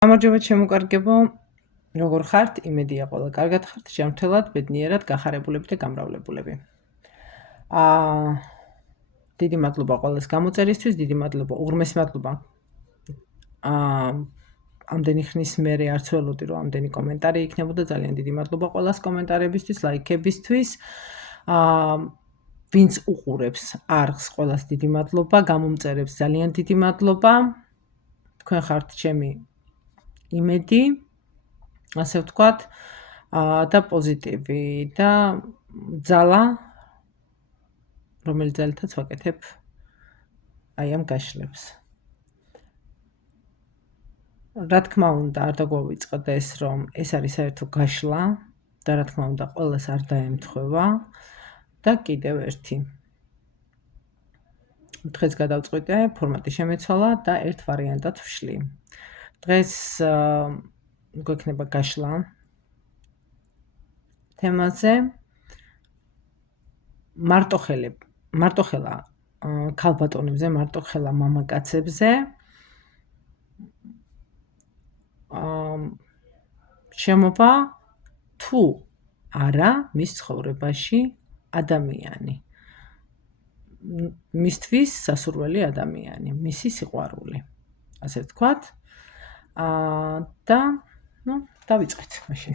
გამარჯობა ჩემო როგორ ხართ? იმედია ყველა კარგად ხართ, შემთხვევით ბედნიერად გახარებულები და გამრავლებულები. დიდი მადლობა ყველას გამოწერისთვის, დიდი მადლობა, უღრმესი მადლობა. ამდენი ხნის მერე არც ველოდი რომ ამდენი კომენტარი იქნებოდა, ძალიან დიდი მადლობა ყველას კომენტარებისთვის, ლაიქებისთვის. ვინც უყურებს არხს, ყველას დიდი მადლობა, გამომწერებს ძალიან დიდი მადლობა. თქვენ ხართ ჩემი იმედი, ასე ვთქვათ, და პოზიტივი და ძალა, რომელიც ძალითაც ვაკეთებ აი ამ გაშლებს. რა თქმა უნდა, არ დაგვავიწყდეს, რომ ეს არის საერთო გაშლა და რა თქმა უნდა, ყველას არ დაემთხვევა და კიდევ ერთი. დღეს გადავწყვიტე ფორმატი შემეცვალა და ერთ ვარიანტად ვშლი. დღეს გვექნება გაშლა თემაზე მარტოხელა ქალბატონებზე, მარტოხელა მამაკაცებზე. შემოვა თუ არა მის ცხოვრებაში ადამიანი. მისთვის სასურველი ადამიანი, მისი სიყვარული. ასე ვთქვათ. და დავიწყეთ მაშინ.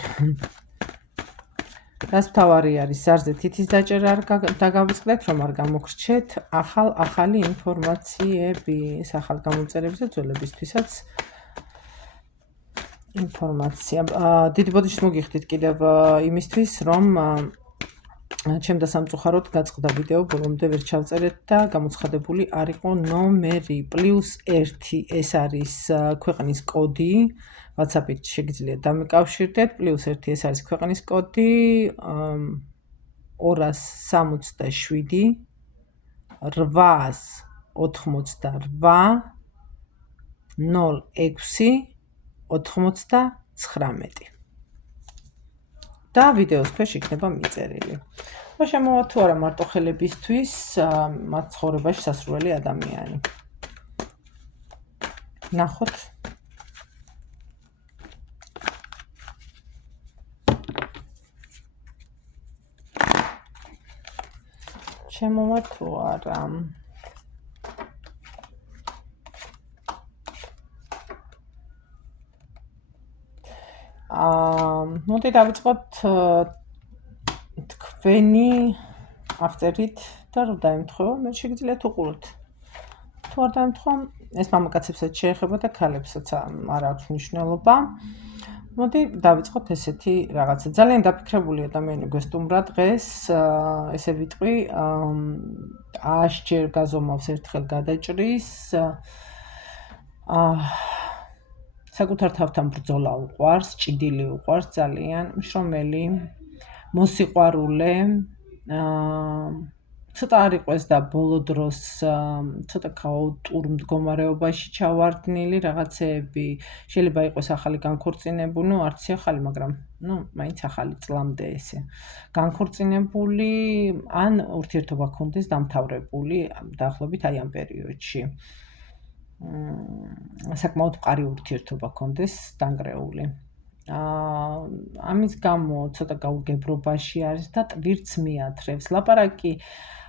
რაც მთავარი არის, ზარზე თითის დაჭერა არ დაგავიწყდეთ, რომ არ გამოგრჩეთ ახალი ინფორმაციები, ახალ გამოწერებზე ძვლებისთვისაც ინფორმაცია. დიდი ბოდიშით მოგიხდით კიდევ იმისთვის, რომ ჩემ დასამწუხაროდ გაწყდა ვიდეო, ბოლომდე ვერ ჩავწერეთ და გამოცხადებული არ იყო ნომერი +1. ეს არის ქვეყნის კოდი. WhatsApp-ით შეგიძლიათ დამიკავშირდეთ. +1 ეს არის ქვეყნის კოდი 267 888 06 99. და ვიდეოს ქვეშ იქნება მიწერილი. შემოვა თუ არა მარტოხელებისთვის მათ ცხოვრებაში სასურველი ადამიანი. ნახოთ. შემოვა თუ არა. მოდი დავიწყოთ თქვენი აღწერით და რომ დაემთხვევა, მე შეგიძლიათ უყუროთ. თუ არ დაემთხვევა, ეს მამაკაცებსაც შეეხება და ქალებსაც არ აქვს მნიშვნელობა. მოდი დავიწყოთ ესეთი რაღაცა. ძალიან დაფიქრებული ადამიანი გვესტუმრა დღეს, ესე ვიტყვი, 100 ჯერ გაზომავს, ერთხელ გადაჭრის. საკუთარ თავთან ბრძოლა უყვარს, ჭიდილი უყვარს ძალიან, მშრომელი, მოსიყვარულე, ცოტა არ იყვეს და ბოლო დროს ცოტა ქაოტურ მდგომარეობაში ჩავარდნილი რაღაცეები, შეიძლება იყოს ახალი განქორწინებული, არც ახალი, მაგრამ მაინც ახალი წლამდე ესე. განქორწინებული ან ურთიერთობა ქონდეს დამთავრებული დაახლოებით აი ამ პერიოდში. საკმაოდ მყარი ურთიერთობა ქონდეს დანგრეული. ამის გამო ცოტა გაუგებრობაში არის და ტვირთს მიათრევს. ლაპარაკი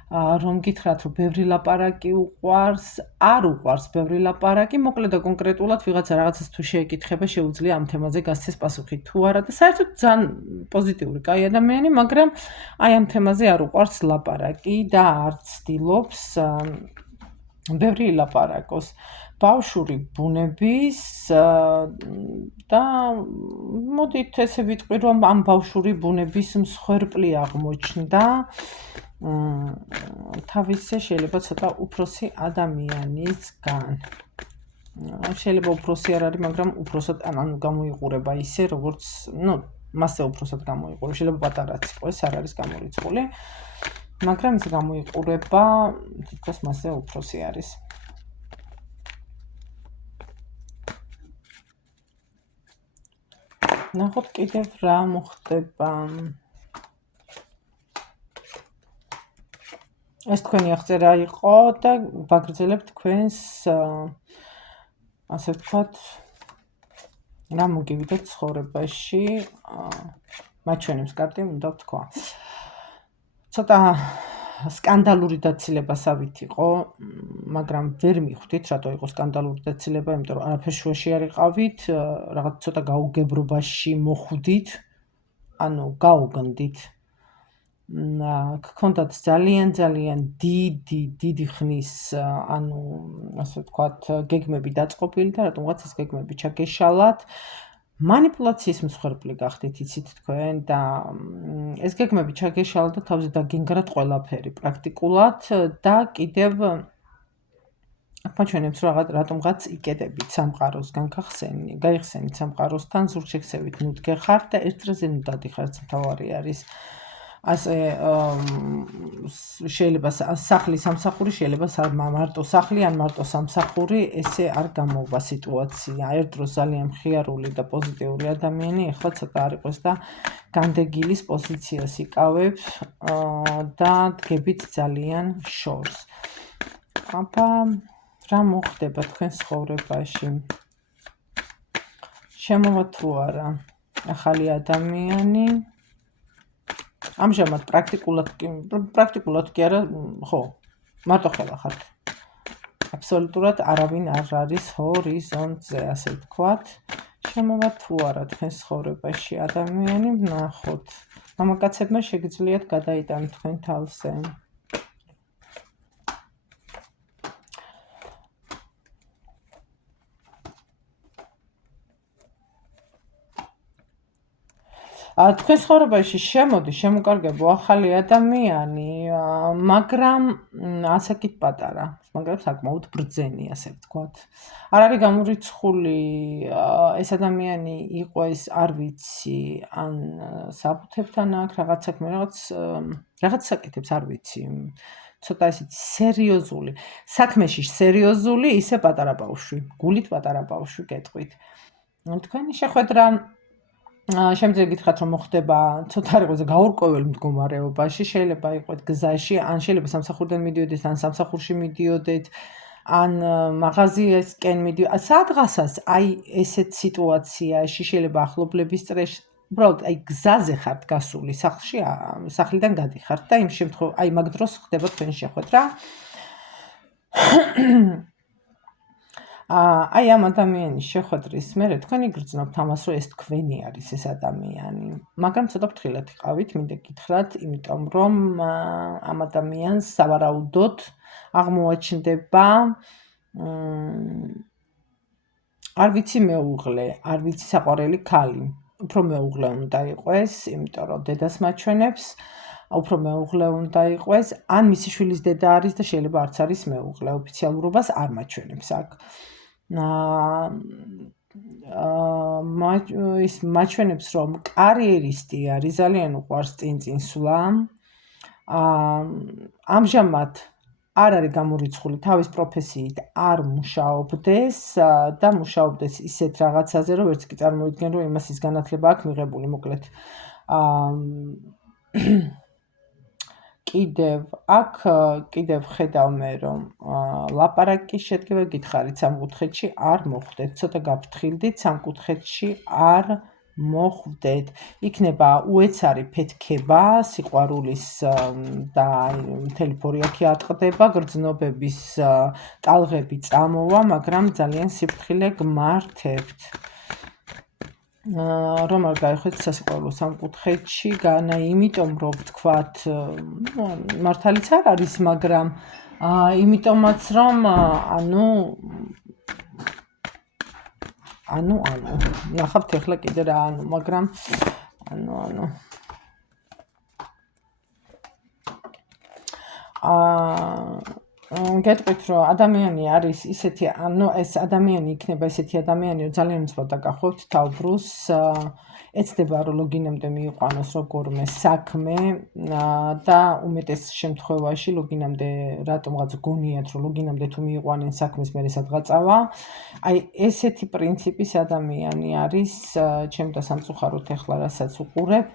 რომ გითხრათ, რომ ბევრი ლაპარაკი უყვარს, არ უყვარს ბევრი ლაპარაკი, მოკლედ და კონკრეტულად ვიღაცა რაღაცას თუ შეეკითხება, შეუძლია ამ თემაზე გასცეს პასუხი თუ არა და საერთოდ ძალიან პოზიტიური, კაი ადამიანი, მაგრამ აი ამ თემაზე არ უყვარს ლაპარაკი და არ ცდილობს ბევრი ლაპარაკოს. ბავშვური ბუნების და მოდით ესე ვიტყვი, რომ ამ ბავშვური ბუნების მსხვერპლი აღმოჩნდა თავისე შეიძლება ცოტა უფროსი ადამიანისგან. შეიძლება უფროსი არ არის, მაგრამ უფროსად გამოიყურება ისე, როგორც მასზე უფროსად გამოიყურება. შეიძლება პატარაც იყოს, არ არის გამორიცხული, მაგრამ ის გამოიყურება, თითქოს მასზე უფროსი არის. ნახოთ კიდევ რა მოხდება. ეს თქვენი აღწერა იყო და ვაგრძელებ თქვენს ასე ვთქვათ რა მოგივიდეთ ცხოვრებაში, მაჩვენებს კარტი, უნდა ვთქვა. ცოტა სკანდალური დაცილებასავით იყო, მაგრამ ვერ მიხვდით, რატო იყო სკანდალური დაცილება, იმიტომ რომ არაფერ შუაში არ იყავით, რაღაც ცოტა გაუგებრობაში მოხვდით, ანუ გაუგნდით. გქონდათ ძალიან დიდი ხნის, ანუ ასე ვთქვათ, გეგმები დაწყობილი და რატომღაც ეს გეგმები ჩაგეშალათ. манипуляციის მსხვერპლი გახდით, იცით თქვენ და ეს გეგმები ჩაგეშალათ და თავზე დაგინგრათ ყველაფერი პრაქტიკულად და კიდევ მაჩვენებს რატომღაც იკეტებით სამყაროსგან გაიხსენით სამყაროსთან, ზურგშექცევით ნუდგეხართ და ერთ დროზე ნუ დადიხართ, მთავარი არის. ასე შეიძლება სახლი სამსახური, შეიძლება მარტო სახლი ან მარტო სამსახური, ესე არ გამოვა სიტუაცია. ერთ დროს ძალიან მხიარული და პოზიტიური ადამიანი, ეხლა ცოტა არ იყოს და განდეგილის პოზიციას იკავებს და დგებით ძალიან შორს. აბა რა მოხდება თქვენ ცხოვრებაში? შემოვა თუ არა ახალი ადამიანი? ამჟამად პრაქტიკულად კი არა, ხო, მარტო ხელა ხართ. აბსოლუტურად არავინ არ არის ჰორიზონტზე, ასე ვთქვათ. შემოვა თუ არა თქვენ ცხოვრებაში ადამიანი, ვნახოთ. მამაკაცებმა შეგიძლიათ გადაიტანოთ თქვენ თავზე. თქვენ ცხოვრებაში შემოკარგებო ახალი ადამიანი, მაგრამ ასაკით პატარა, მაგრამ საკმაოდ ბრძენი, ასე ვთქვათ. არ არის გამორიცხული ეს ადამიანი იყოს, არ ვიცი, ან საბუთებთან აქვს რაღაც საქმე, რაღაც საკეთებს, არ ვიცი. ცოტა ისეთი სერიოზული, საქმეში სერიოზული, ისე პატარა ბავშვი, გულით პატარა ბავშვი გეტყვით. თქვენი შეხვედრა შემიძლია გითხრათ, რომ მოხდება ცოტა არ იყოს გაურკვეველ მდგომარეობაში, შეიძლება იყოს გზაში, ან შეიძლება სამსახურიდან მიდიოდეთ, ან სამსახურში მიდიოდეთ, ან მაღაზიასკენ მიდიოდეთ. სადღაცას აი ესეთ სიტუაციაში შეიძლება ახლობლების წრეში, უბრალოდ აი გზაზე ხართ გასული, სახლიდან გადიხართ და იმ შემთხვევაში აი მაგ დროს ხდება თქვენი შეხვედრა. აი ამ ადამიანის შეხვედრის მერე თქვენი გრძნობთ ამას, რომ ეს თქვენი არის ეს ადამიანი. მაგრამ ცოტა ფრთხილად იყავით, მინდა გითხრათ, იმიტომ რომ ამ ადამიანს სავარაუდოდ აღმოაჩნდება არ ვიცი მეუღლე, არ ვიცი საყვარელი ქალი. უფრო მეუღლე უნდა იყოს, იმიტომ რომ დედას მაჩვენებს, უფრო მეუღლე უნდა იყოს, ან მისი შვილის დედა არის და შეიძლება არც არის მეუღლე, ოფიციალურობას არ მაჩვენებს აქ. ის მაჩვენებს, რომ კარიერისტი არის, ძალიან უყვარს წინ სვლა. ამჟამად არ არის გამორიცხული, თავის პროფესიით არ მუშაობდეს და მუშაობდეს ისეთ რაღაცაზე, რომ ვერც კი წარმოიდგენ, რომ იმას ის განათლება აქვს მიღებული, მოკლედ. კიდევ ხედავ მე, რომ ლაპარაკი შედგება, გითხარით სამკუთხედში არ მოხვდეთ, ცოტა გაფრთხილდით, სამკუთხედში არ მოხვდეთ. იქნება უეცარი ფეთქება, სიყვარულის და მთელი ფორიაქი ატყდება, გრძნობების ტალღები წამოვა, მაგრამ ძალიან სიფრთხილე გმართებთ. რომ არ გაიხდეთ სასიყვარულო სამკუთხედში, განა იმიტომ რომ ვთქვათ, მართალიც არ არის, მაგრამ იმიტომაც რომ ანუ ნახავთ ახლა კიდე რა მაგრამ გეტყვით, რომ ადამიანი არის ისეთი, ეს ადამიანი იქნება ისეთი ადამიანი, რომ ძალიან მსხვერპლად დაგახვევთ თავბრუს, ეცდება, რომ ლოგინამდე მიიყვანოს როგორმე საქმე და უმეტეს შემთხვევაში ლოგინამდე რატომღაც გონიათ, რომ ლოგინამდე თუ მიიყვანენ საქმეს, მერე სადღაწავა. აი ესეთი პრინციპის ადამიანი არის, ჩემ და სამწუხაროდ ეხლა რასაც უყურებ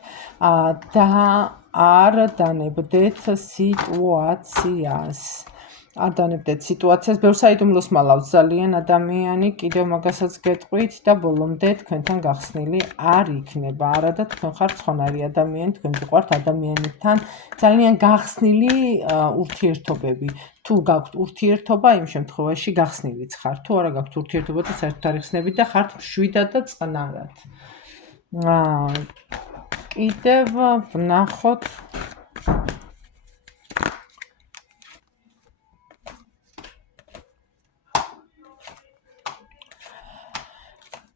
და არ დანებდეთ სიტუაციას. არ დანებდეთ სიტუაციას, ბევრ საიდუმლოს მალავს ძალიან ადამიანი, კიდევ მაგასაც გეტყვით და ბოლომდე თქვენთან გახსნილი არ იქნება. არა და თქვენ ხართ ცხონარი ადამიანი, თქვენ გიყვართ ადამიანთან ძალიან გახსნილი ურთიერთობები. თუ გაქვთ ურთიერთობა, იმ შემთხვევაში გახსნილიც ხართ. თუ არა გაქვთ ურთიერთობა და საერთოდ არ იხსნებით და ხართ მშვიდად და წყნარად. კიდევ ვნახოთ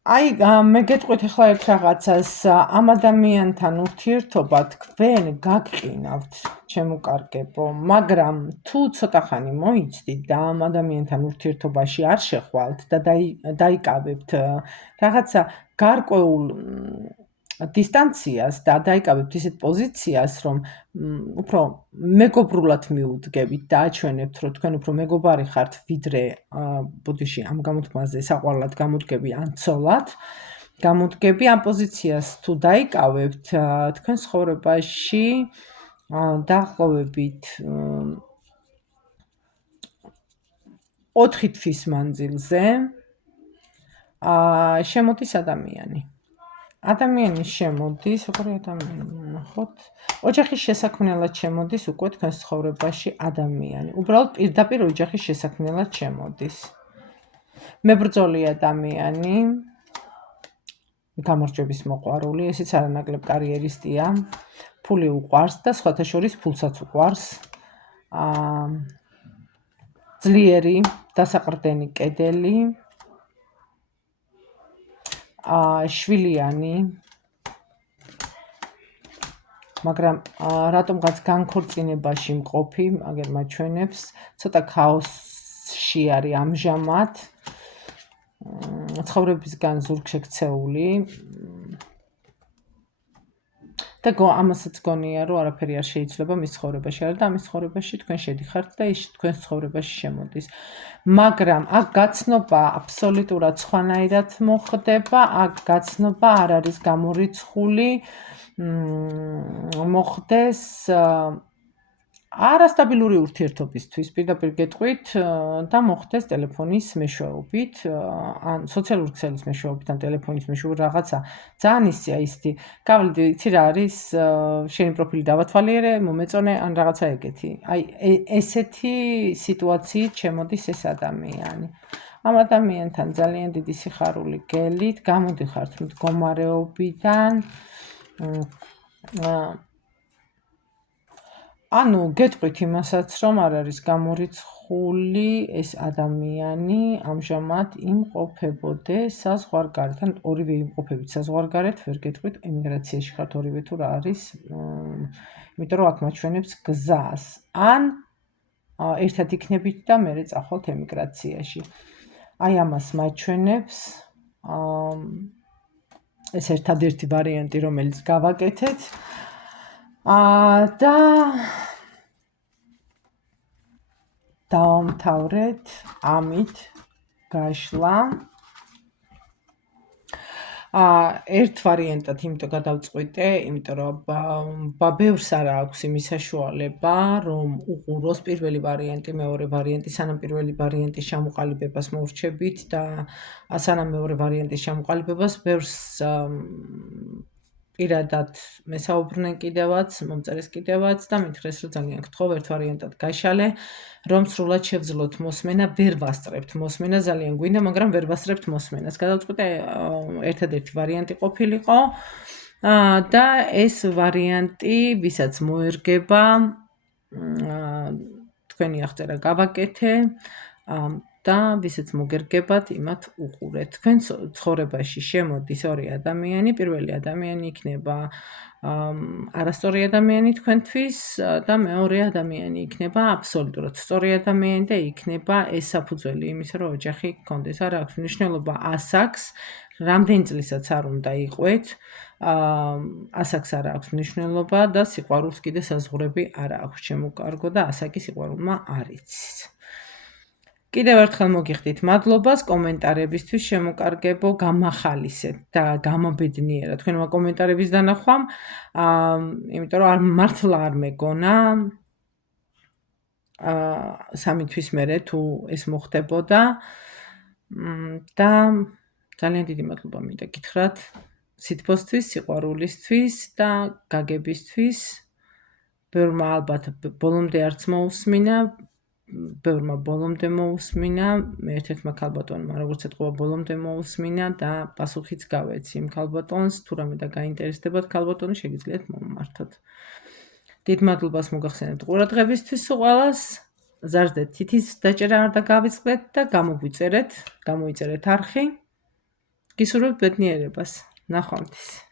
აი მე გეტყვით ახლა ერთ რაღაცას ამ ადამიანთან ურთიერთობა თქვენ გაგყინავთ ჩემო მაგრამ თუ ცოტა ხანი მოიცდით და ამ ადამიანთან ურთიერთობაში არ შეხვალთ და დაიკავებთ რაღაცა გარკვეულ დისტანციას და დაიკავებთ ისეთ პოზიციას, რომ უფრო მეგობრულად მიუდგებით და აჩვენებთ, რომ თქვენ უფრო მეგობარი ხართ, ვიდრე ბოდიში ამ გამოთქმაზე საყვარლად გამოდგები ან ცოლად გამოდგები, ამ პოზიციას თუ დაიკავებთ, თქვენ ცხოვრებაში დაახლოებით 4 თვის მანძილზე შემოდის ადამიანი. ადამიანი შემოდის, როგორი ადამიანი ნახოთ. ოჯახის შესაქმნელად შემოდის უკვე თქვენს ცხოვრებაში ადამიანი. უბრალოდ პირდაპირ ოჯახის შესაქმნელად შემოდის. მებრძოლი ადამიანი, გამარჯვების მოყვარული, ესეც არანაკლებ კარიერისტია, ფული უყვარს და სხვათა შორის ფულსაც უყვარს. ძლიერი, დასაყრდენი კედელი, შვილიანი, მაგრამ რატომღაც განქორწინებაში მყოფი, აგერ მაჩვენებს, ცოტა ქაოსში არის ამჟამად, ცხოვრებისგან ზურგშექცეული და ამასაც გონია, რომ არაფერი არ შეიძლება მის ცხოვრებაში, არა და ამის ცხოვრებაში თქვენ შედიხართ და ის თქვენს ცხოვრებაში შემოდის. მაგრამ აქ გაცნობა აბსოლუტურად სხვანაირად მოხდება, აქ გაცნობა არ არის გამორიცხული, მოხდეს არასტაბილური ურთიერთობისთვის, პირდაპირ გეტყვით და მოხდეს ტელეფონის მეშვეობით, ან სოციალური ქსელის მეშვეობით, ან ტელეფონის მეშვეობით რაღაცა ძალიან ისე ისეთი. გავლიდი, იცი რა არის, შენი პროფილი დავათვალიერე, მომეწონე, ან რაღაცა ეგეთი. აი ესეთი სიტუაციით შემოდის ეს ადამიანი. ამ ადამიანთან ძალიან დიდი სიხარული გელით, გამოდიხართ მდგომარეობიდან, ანუ გეტყვით იმასაც, რომ არ არის გამორიცხული ეს ადამიანი ამჟამად იმყოფებოდეს საზღვარგარეთ, ან ორივე იმყოფებით საზღვარგარეთ, ვერ გეტყვით, ემიგრაციაში ხართ ორივე თუ რა არის, იმიტომ რომ აქ მაჩვენებს გზას, ან ერთად იქნებით და მერე წახვალთ ემიგრაციაში. აი ამას მაჩვენებს ეს ერთადერთი ვარიანტი, რომელიც გავაკეთეთ. და დავამთავრეთ ამით გაშლა. ერთ ვარიანტად იმიტომ გადავწყვიტე, იმიტომ რომ ბევრს არ აქვს იმის საშუალება, რომ უყუროს პირველი ვარიანტი, მეორე ვარიანტი, სანამ პირველი ვარიანტის ჩამოყალიბებას მოვრჩებით და სანამ მეორე ვარიანტის ჩამოყალიბებას ბევრს პირადად მესაუბრნენ კიდევაც, მომწერეს კიდევაც და მითხრეს, რომ ძალიან გთხოვ ერთ ვარიანტად გაშალე, რომ სრულად შევძლოთ მოსმენა, ვერ ვასწრებთ მოსმენა, ძალიან გვინდა, მაგრამ ვერ ვასწრებთ მოსმენას. გადავწყვიტე ერთადერთი ვარიანტი ყოფილიყო და ეს ვარიანტი, ვისაც მოერგება, თქვენი აღწერა გავაკეთე და ვისაც მოგერგებათ, იმათ უყურეთ. თქვენ ცხოვრებაში შემოდის ორი ადამიანი, პირველი ადამიანი იქნება არასწორი ადამიანი თქვენთვის და მეორე ადამიანი იქნება აბსოლუტურად სწორი ადამიანი და იქნება ეს საფუძველი იმისა, რომ ოჯახი გქონდეს. არ აქვს მნიშვნელობა ასაკს, რამდენი წლისაც არ უნდა იყვეთ, ასაკს არ აქვს მნიშვნელობა და სიყვარულს კიდე საზღვრები არ აქვს. შემოკარგო და ასაკი სიყვარულმა არ იცის. კიდევ ერთხელ მოგიხდით მადლობას კომენტარებისთვის, შემოკარგებო, გამახალისეთ და გამაბედნიერა თქვენ კომენტარების დანახვამ, იმიტომ რომ მართლა არ მეგონა 3 თვის მერე თუ ეს მოხდებოდა და ძალიან დიდი მადლობა მინდა გითხრათ სითბოსთვის, სიყვარულისთვის და გაგებისთვის. ბევრმა ალბათ ბოლომდე არც მოусმინა, ბევრმა ბოლომდე მოусმინა, მე ერთ-ერთმა ქალბატონმა როგორც ეთქვა ბოლომდე მოусმინა და პასუხიც გავეცი იმ ქალბატონს, თუ რამე და გაინტერესდებათ ქალბატონი, შეგიძლიათ მომმართოთ. დიდ მადლობას მოგახსენებთ ყურადღებისთვის ყველას. ზარზდეთ თითის დაჭერა არ დაგავიწყდეთ და გამოიწერეთ არხი. გისურვებთ ბედნიერებას. ნახვამდის.